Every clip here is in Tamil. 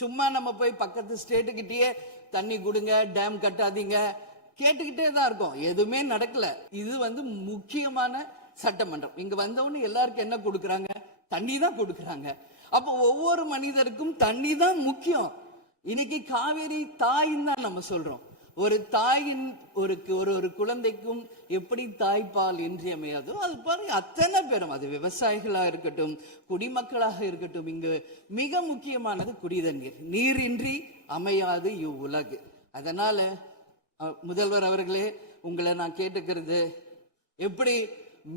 சும்மா நம்ம போய் பக்கத்து ஸ்டேட்டுக்கிட்டயே தண்ணி கொடுங்க, டேம் கட்டாதீங்க கேட்டுக்கிட்டே தான் இருக்கோம். எதுவுமே நடக்கல. இது முக்கியமான சட்டமன்றம். இங்க வந்தவொன்னு எல்லாருக்கும் என்ன கொடுக்கறாங்க? தண்ணி தான் கொடுக்கறாங்க. அப்போ ஒவ்வொரு மனிதருக்கும் தண்ணி தான் முக்கியம். இன்னைக்கு காவேரி தாயின்னு தான் நம்ம சொல்றோம். ஒரு தாயின் ஒரு குழந்தைக்கும் எப்படி தாய்ப்பால் இன்றியமையாதோ அது பாருங்க அத்தனை பேரும், அது விவசாயிகளா இருக்கட்டும், குடிமக்களாக இருக்கட்டும், இங்கு மிக முக்கியமானது குடிதண்ணீர். நீரின்றி அமையாது இவ்வுலகு. அதனால முதல்வர் அவர்களே, உங்களை நான் கேட்டுக்கிறது, எப்படி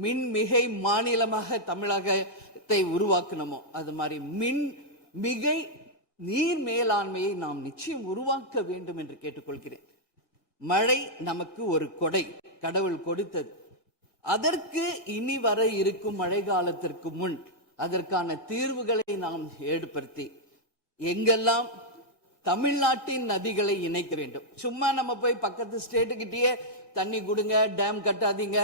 மின் மிகை மாநிலமாக தமிழகத்தை உருவாக்கணுமோ அது மாதிரி மின் மிகை நீர் மேலாண்மையை நாம் நிச்சயம் உருவாக்க வேண்டும் என்று கேட்டுக்கொள்கிறேன். மழை நமக்கு ஒரு கொடை, கடவுள் கொடுத்தது. அதற்கு இனி வர இருக்கும் மழை காலத்திற்கு முன் அதற்கான தீர்வுகளை நாம் ஏற்படுத்தி எங்கெல்லாம் தமிழ்நாட்டின் நதிகளை இணைக்க வேண்டும். சும்மா நம்ம போய் பக்கத்து ஸ்டேட்டுக்கிட்டயே தண்ணி கொடுங்க, டேம் கட்டாதீங்க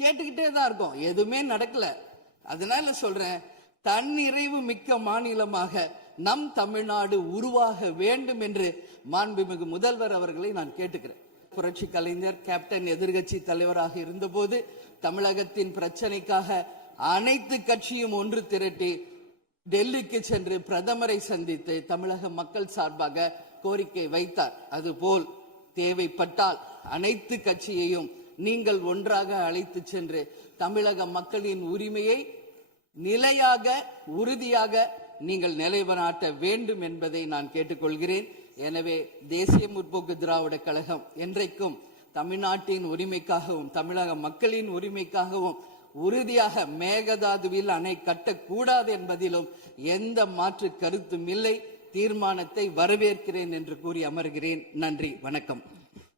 கேட்டுக்கிட்டே தான் இருக்கோம். எதுவுமே நடக்கல. அதனால சொல்றேன், தன்னிறைவு மிக்க மாநிலமாக நம் தமிழ்நாடு உருவாக வேண்டும் என்று மாண்புமிகு முதல்வர் அவர்களை நான் கேட்டுக்கிறேன். புரட்சி கலைஞர் கேப்டன் எதிர்கட்சி தலைவராக இருந்தபோது தமிழகத்தின் பிரச்சனைக்காக அனைத்து கட்சியும் ஒன்று திரட்டி டெல்லிக்கு சென்று பிரதமரை சந்தித்து தமிழக மக்கள் சார்பாக கோரிக்கை வைத்தார். அதுபோல் தேவைப்பட்டால் அனைத்து கட்சியையும் நீங்கள் ஒன்றாக அழைத்து சென்று தமிழக மக்களின் உரிமையை நிலையாக உறுதியாக நீங்கள் நிலைநாட்ட வேண்டும் என்பதை நான் கேட்டுக்கொள்கிறேன். எனவே தேசிய முற்போக்கு திராவிட கழகம் என்றைக்கும் தமிழ்நாட்டின் உரிமைக்காகவும் தமிழக மக்களின் உரிமைக்காகவும் உறுதியாக மேகதாதுவில் அணை கட்டக்கூடாது என்பதிலும் எந்த மாற்று கருத்தும் இல்லை. தீர்மானத்தை வரவேற்கிறேன் என்று கூறி அமர்கிறேன். நன்றி, வணக்கம்.